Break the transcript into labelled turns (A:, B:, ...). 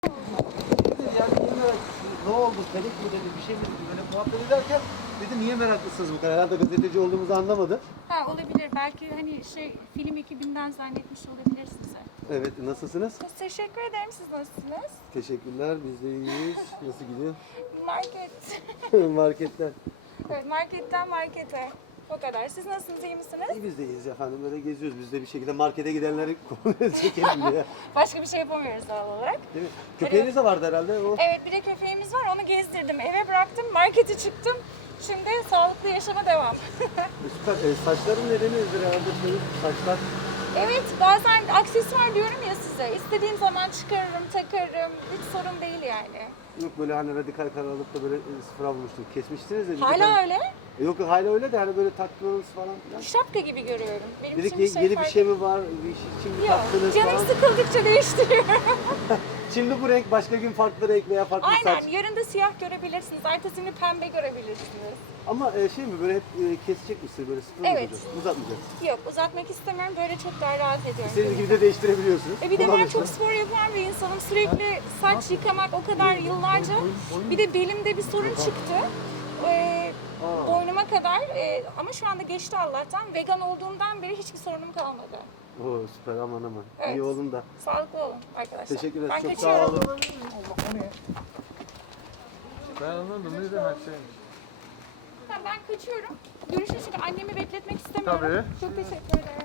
A: Yani niye meraklısınız? Ne oldu? Felek mi dedi? Bir şey mi dedi? Böyle muhabbet ederken dedi niye meraklısınız bu kadar? Herhalde gazeteci olduğumuzu anlamadı.
B: Ha, olabilir. Belki hani film ekibinden zannetmiş olabilir size.
A: Evet, nasılsınız?
B: Teşekkür ederim. Siz nasılsınız?
A: Teşekkürler, biz de iyiyiz. Nasıl gidiyor?
B: Market.
A: Marketten.
B: Evet, marketten markete. O kadar. Siz nasılsınız? İyi misiniz?
A: İyi biz de iyiyiz efendim. Böyle geziyoruz. Biz de bir şekilde markete gidenleri konuya çekelim diye.
B: Başka bir şey yapamıyoruz doğal olarak.
A: Değil mi? Köpeğiniz de vardı herhalde. O.
B: Evet, bir de köpeğimiz var. Onu gezdirdim. Eve bıraktım. Markete çıktım. Şimdi sağlıklı yaşama devam.
A: Süper. Saçların nedeni nedir herhalde? Saçlar.
B: Evet, bazen aksesuar diyorum ya size. İstediğim zaman çıkarırım, takarım. Hiç sorun değil yani.
A: Yok böyle hani radikal karar alıp da böyle sıfıra vurmuştum. Kesmiştiniz ya.
B: Hala öyle.
A: Yok hala öyle de hani böyle taktınız falan filan.
B: Şapka gibi görüyorum. Benim
A: Dedik
B: için
A: yeni bir
B: fark
A: şey mi var? Bir şey şimdi
B: Yok,
A: taktınız
B: canım
A: falan.
B: sıkıldıkça değiştiriyorum.
A: Şimdi bu renk başka gün farklı renk veya farklı
B: Aynen,
A: saç.
B: yarın da siyah görebilirsiniz, ertesi günü pembe görebilirsiniz.
A: Ama şey mi böyle hep kesecek misin böyle sıfır mı
B: Evet.
A: yapacağız? Uzatmayacağız.
B: Yok, uzatmak istemiyorum, böyle çok daha rahat ediyorum.
A: İstediğiniz gibi de değiştirebiliyorsunuz.
B: Bir de ben
A: Kullanışlı.
B: çok spor yapan bir insanım. Sürekli saç yıkamak o kadar yıllarca. Bir de belimde bir sorun çıktı. Boynuma kadar. Ama şu anda geçti Allah'tan. Vegan olduğumdan beri hiçbir sorunum kalmadı.
A: Oo süper aman aman.
B: Evet.
A: İyi olun da.
B: Sağlıklı olun arkadaşlar.
A: Teşekkür ederiz.
B: Ben
A: Çok
B: kaçıyorum.
A: sağ olun.
C: Ben anladım ne demek şeymiş.
B: Ben kaçıyorum. Görüşürüz çünkü annemi bekletmek istemiyorum.
C: Tabii.
B: Çok teşekkür ederim.